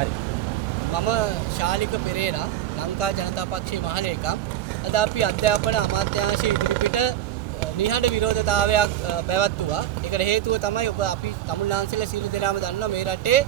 හරි. මම ශාලික පෙරේරා ලංකා ජනතා පක්ෂයේ මහලේකම්. අද අපි අධ්‍යාපන අමාත්‍යාංශය ඉදිරිපිට නිහඬ විරෝධතාවයක් පැවැත්වුවා. ඒකට හේතුව තමයි ඔබ අපි තමුන්නාන්සේලා සියලු දෙනාම දන්නවා මේ රටේ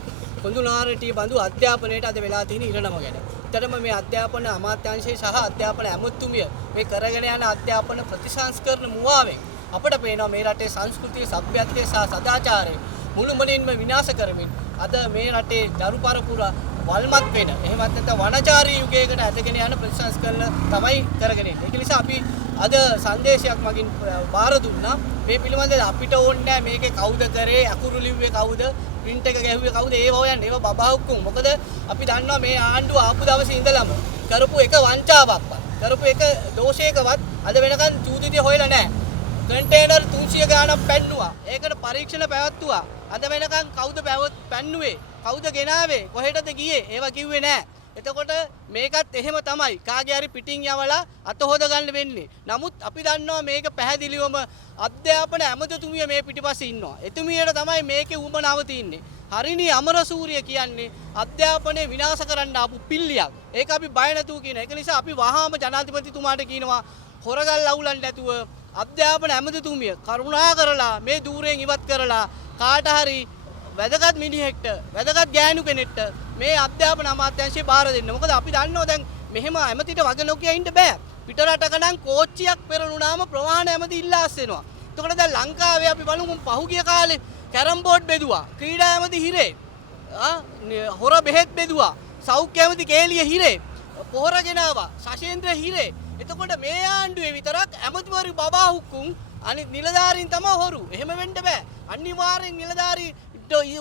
කොඳුනාරටිය බඳු අධ්‍යාපනයට අද වෙලා තියෙන ඉරණම ගැන. ඇත්තටම මේ අධ්‍යාපන අමාත්‍යාංශයේ සහ අධ්‍යාපන ඇමතුමිය මේ කරගෙන යන අධ්‍යාපන ප්‍රතිසංස්කරණ මුවාවෙන් අපිට පේනවා මේ රටේ සංස්කෘතිය, සભ્યත්වය සහ සදාචාරය මුළුමනින්ම විනාශ කරමින් අද මේ රටේ දරු පරපුර වල්මත් වෙන එහෙමත් නැත්නම් වනචාරී යුගයකට ඇදගෙන යන ප්‍රතිසංස්කරණ තමයි කරගෙන ඉන්නේ. ඒක නිසා අපි අද සංදේශයක් මගින් බාර දුන්නා. මේ පිළිබඳව අපිට ඕනේ නැහැ මේකේ කවුද කරේ, අකුරු ලිව්වේ කවුද, print එක ගැහුවේ කවුද, ඒව හොයන්න. ඒව බබාහුක්කුම්. මොකද අපි දන්නවා මේ ආණ්ඩුව ආපු දවසේ ඉඳලම කරපු එක වංචාවක්වත්, කරපු එක දෝෂයකවත් අද වෙනකන් චූදිතිය හොයලා නැහැ. කන්ටේනර් 300 ගාණක් පැන්නුවා. ඒකට පරීක්ෂණ පැවැත්තුවා. අද වෙනකන් කවුද පැන්නුවේ? කවුද ගෙනාවේ? කොහෙටද ගියේ? ඒව කිව්වේ නැහැ. එතකොට මේකත් එහෙම තමයි. කාගේ හරි පිටින් යවලා අත හොද ගන්න වෙන්නේ. නමුත් අපි දන්නවා මේක පැහැදිලිවම අධ්‍යාපන ඇමතිතුමිය මේ පිටිපස්සේ ඉන්නවා. එතුමියට තමයි මේකේ උඹනාව තියෙන්නේ. හරිනි අමරසූරිය කියන්නේ අධ්‍යාපනය විනාශ කරන්න ආපු පිල්ලියක්. ඒක අපි බය නැතුව කියන. ඒක නිසා අපි වහාම ජනාධිපතිතුමාට කියනවා හොරගල් අවුලන්නේ නැතුව අධ්‍යාපන ඇමතිතුමිය කරුණා කරලා මේ දූරයෙන් ඉවත් කරලා කාට හරි වැදගත් මිනිහෙක්ට වැදගත් ගෑනු කෙනෙක්ට මේ අධ්‍යාපන අමාත්‍යාංශය බාර දෙන්න. මොකද අපි දන්නවා දැන් මෙහෙම ඇමතිට වගේ නොකිය ඉන්න බෑ. පිටරටක නම් කෝච්චියක් පෙරළුණාම ප්‍රවාහන ඇමති ඉල්ලාස් වෙනවා. එතකොට දැන් ලංකාවේ අපි බලමු පහුගිය කාලේ කැරම් බෝඩ් බෙදුවා. ක්‍රීඩා ඇමති හිරේ. හොර බෙහෙත් බෙදුවා. සෞඛ්‍ය ඇමති කේලිය හිරේ. පොහොර ගෙනාවා. ශෂේන්ද්‍ර හිරේ. එතකොට මේ ආණ්ඩුවේ විතරක් ඇමතිවරු බබා හුක්කුම් අනිත් නිලධාරීන් තමයි හොරු. එහෙම වෙන්න බෑ. අනිවාර්යෙන් නිලධාරී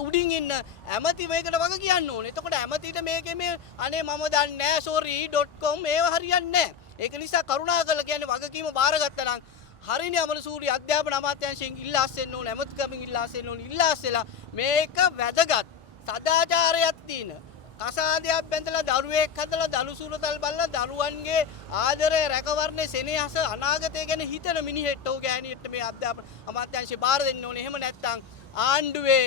උඩින් ඉන්න ඇමති මේකට වග කියන්න ඕනේ. එතකොට ඇමතිට මේකේ මේ අනේ මම දන්නේ නැහැ sorry.com ඒව හරියන්නේ නැහැ. ඒක නිසා කරුණාකරලා කියන්නේ වගකීම බාරගත්තා නම් හරිනේ අමරසූරිය අධ්‍යාපන අමාත්‍යාංශයෙන් ඉල්ලාස් වෙන්න ඕනේ. ඇමතිකමින් ඉල්ලාස් වෙන්න ඕනේ. ඉල්ලාස් වෙලා මේක වැදගත් සදාචාරයක් තියෙන කසාදයක් බැඳලා දරුවෙක් හදලා දලු සුරතල් බලලා දරුවන්ගේ ආදරය රැකවරණය සෙනෙහස අනාගතය ගැන හිතන මිනිහෙක්ට ඕ ගෑණියෙක්ට මේ අධ්‍යාපන අමාත්‍යාංශය බාර දෙන්න ඕනේ. එහෙම නැත්නම් ආණ්ඩුවේ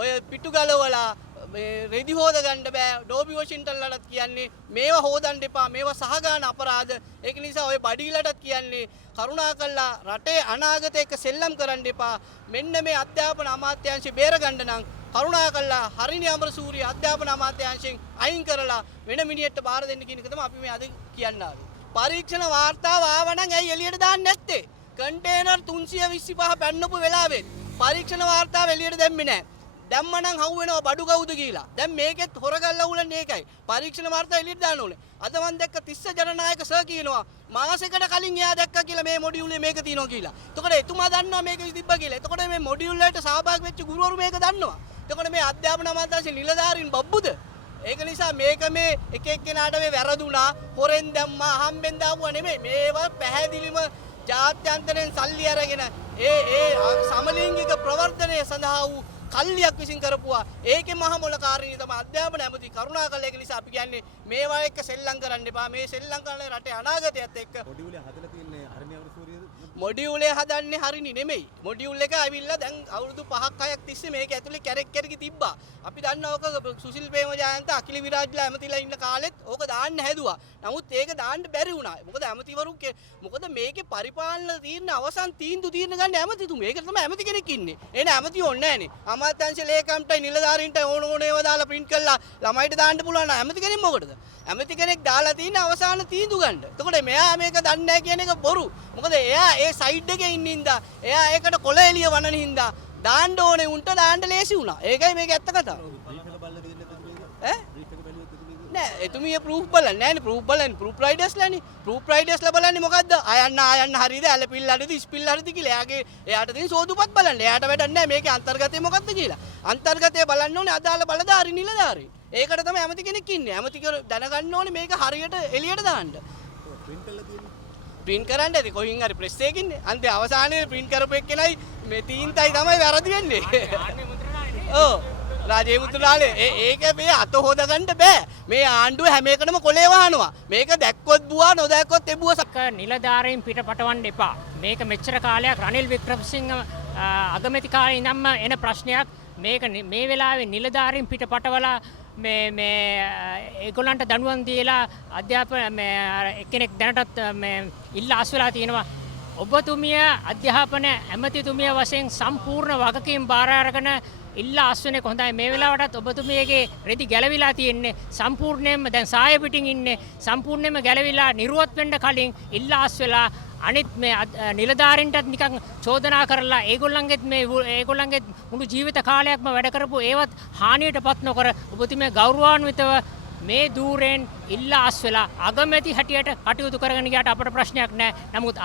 ඔය පිටු ගලවලා මේ රෙදි හොද ගන්න බෑ. ඩෝබි වොෂින්ටන්ලටත් කියන්නේ මේවා හොදන්න එපා. මේවා සහගාන අපරාධ. ඒක නිසා ඔය බඩීලටත් කියන්නේ කරුණාකරලා රටේ අනාගතය එක්ක සෙල්ලම් කරන්න එපා. මෙන්න මේ අධ්‍යාපන අමාත්‍යාංශය බේර ගන්න නම් කරුණාකරලා හරිනි අමරසූරිය අධ්‍යාපන අමාත්‍යාංශයෙන් අයින් කරලා වෙන මිනිහෙක්ට බාර දෙන්න කියන එක තමයි අපි මේ අද කියන්න ආවේ. පරීක්ෂණ වාර්තාව ආවනම් ඇයි එළියට දාන්නේ නැත්තේ? කන්ටේනර් 325 පැන්නපු වෙලාවෙත් පරීක්ෂණ වාර්තාව එළියට දැම්මේ නැහැ. දැම්මනම් හවු වෙනවා බඩු කවුද කියලා. දැන් මේකෙත් හොරගල්ල උලන්නේ ඒකයි. පරීක්ෂණ වාර්තාව එළියට දාන්න ඕනේ. අද මම දැක්ක තිස්ස ජනනායක සර් කියනවා මාසෙකට කලින් එයා දැක්කා කියලා මේ මොඩියුලේ මේක තියෙනවා කියලා. එතකොට එතුමා දන්නවා මේක තිබ්බා කියලා. එතකොට මේ මොඩියුල් වලට සහභාගී වෙච්ච ගුරුවරු මේක දන්නවා. එතකොට මේ අධ්‍යාපන අමාත්‍යාංශයේ නිලධාරීන් බබ්බුද? ඒක නිසා මේක මේ එක එක්කෙනාට මේ වැරදුනා, හොරෙන් දැම්මා, හම්බෙන් දාපුවා නෙමෙයි. මේවා පැහැදිලිම ජාත්‍යන්තරයෙන් සල්ලි අරගෙන ඒ සමලිංගික ප්‍රවර්ධනය සඳහා වූ කල්ලියක් විසින් කරපුවා. ඒකේ මහ මොළ කාරණේ තමයි අධ්‍යාපන ඇමති කරුණාකරලා. ඒක නිසා අපි කියන්නේ මේවා එක්ක සෙල්ලම් කරන්න එපා. මේ සෙල්ලම් කරන රටේ අනාගතයත් එක්ක මොඩියුලේ හදලා තියන්නේ හරිනේ අමරසූරියද? මොඩියුලේ හදන්නේ හරිනි නෙමෙයි. මොඩියුල් එක ඇවිල්ලා දැන් අවුරුදු 5ක් 6ක් තිස්සේ මේක ඇතුලේ කැරක් තිබ්බා. අපි දන්නවා ඕක සුසිල් ප්‍රේමජයන්ත අකිල විරාජ්ලා ඇමතිලා ඉන්න කාලෙත් ඕක දාන්න හැදුවා. නමුත් ඒක දාන්න බැරි වුණා. මොකද ඇමතිවරු මොකද මේකේ පරිපාලන තීරණ අවසන් තීන්දුව తీරන ගන්න ඇමතිතුමෝ. ඒක තමයි ඇමති කෙනෙක් ඉන්නේ. එන ඇමති ඕනේ නැහනේ. අමාත්‍යාංශ ලේකම්ටයි නිලධාරීන්ට ඕන ඒවා දාලා print කරලා ළමයිට දාන්න පුළුවන් නම් ඇමති කෙනෙක් මොකටද? ඇමති කෙනෙක් දාලා තියෙන අවසාන තීන්දුව ගන්න. එතකොට මෙයා මේක දන්නේ නැහැ කියන එක බොරු. මොකද එයා ඒ සයිඩ් එකේ ඉන්න හින්දා එයා ඒකට කොළ එළිය වනන හින්දා දාන්න ඕනේ උන්ට දාන්න ලේසි වුණා. ඒකයි මේක ඇත්ත කතාව. නෑ එතුමිය ප්‍රූෆ් බලන්නේ නෑනේ. ප්‍රූෆ් බලන්නේ ප්‍රූෆ් රයිඩර්ස්ලානේ. ප්‍රූෆ් රයිඩර්ස්ලා බලන්නේ මොකද්ද? ආයන්න හරියද? ඇලපිල්ල හරියද? ඉස්පිල්ල හරියද කියලා. එයාට තියෙන සෝදුපත් බලන්න. එයාට වැඩක් නෑ මේකේ අන්තර්ගතය මොකද්ද කියලා. අන්තර්ගතය බලන්න ඕනේ අදාළ බලධාරී නිලධාරී. ඒකට තමයි ඇමති කෙනෙක් ඉන්නේ. ඇමති දැනගන්න ඕනේ මේක හරියට එළියට දාන්න. print කරලා තියෙන්නේ. print කරන්න ඇති කොහින් හරි ප්‍රෙස් එකකින් ඉන්නේ. අන්තිම අවසානයේ print කරපු එක්කෙනයි මේ තීන්තයි තමයි වැරදි වෙන්නේ. ඔව්. රාජේ මුතුලාලේ ඒක මේ අත හොදගන්න බෑ. මේ ආණ්ඩුව හැම එකටම කොලේ වහනවා. මේක දැක්කොත් බුවා නොදැක්කොත් එබුවා. නිලධාරීන් පිට පටවන්න එපා. මේක මෙච්චර කාලයක් රනිල් වික්‍රමසිංහ අගමැති කාලේ ඉඳන්ම එන ප්‍රශ්නයක්. මේක මේ වෙලාවේ නිලධාරීන් පිට පටවලා ඒගොල්ලන්ට දනුවම් දීලා අධ්‍යාපන එක්කෙනෙක් දැනටත් ඉල්ලා අස් වෙලා තියෙනවා. ඔබතුමිය අධ්‍යාපන ඇමතිතුමිය වශයෙන් සම්පූර්ණ වගකීම් බාර අරගෙන ඉල්ලා අස් වෙන එක හොඳයි. මේ වෙලාවටත් ඔබතුමියගේ රෙදි ගැලවිලා තියෙන්නේ. සම්පූර්ණයෙන්ම දැන් සාය පිටින් ඉන්නේ. සම්පූර්ණයෙන්ම ගැලවිලා නිරුවත් වෙන්න කලින් ඉල්ලා අස් වෙලා අනිත් මේ නිලධාරීන්ටත් නිකන් චෝදනා කරලා ඒගොල්ලන්ගේ මුළු ජීවිත කාලයක්ම වැඩ කරපු ඒවත් හානියටපත් නොකර ඔබතුමිය ගෞරවාන්විතව මේ දූරෙන් ඉල්ලා අස් වෙලා අගමැති හැටියට කටයුතු කරගෙන ගියාට අපට ප්‍රශ්නයක් නැහැ. නමුත්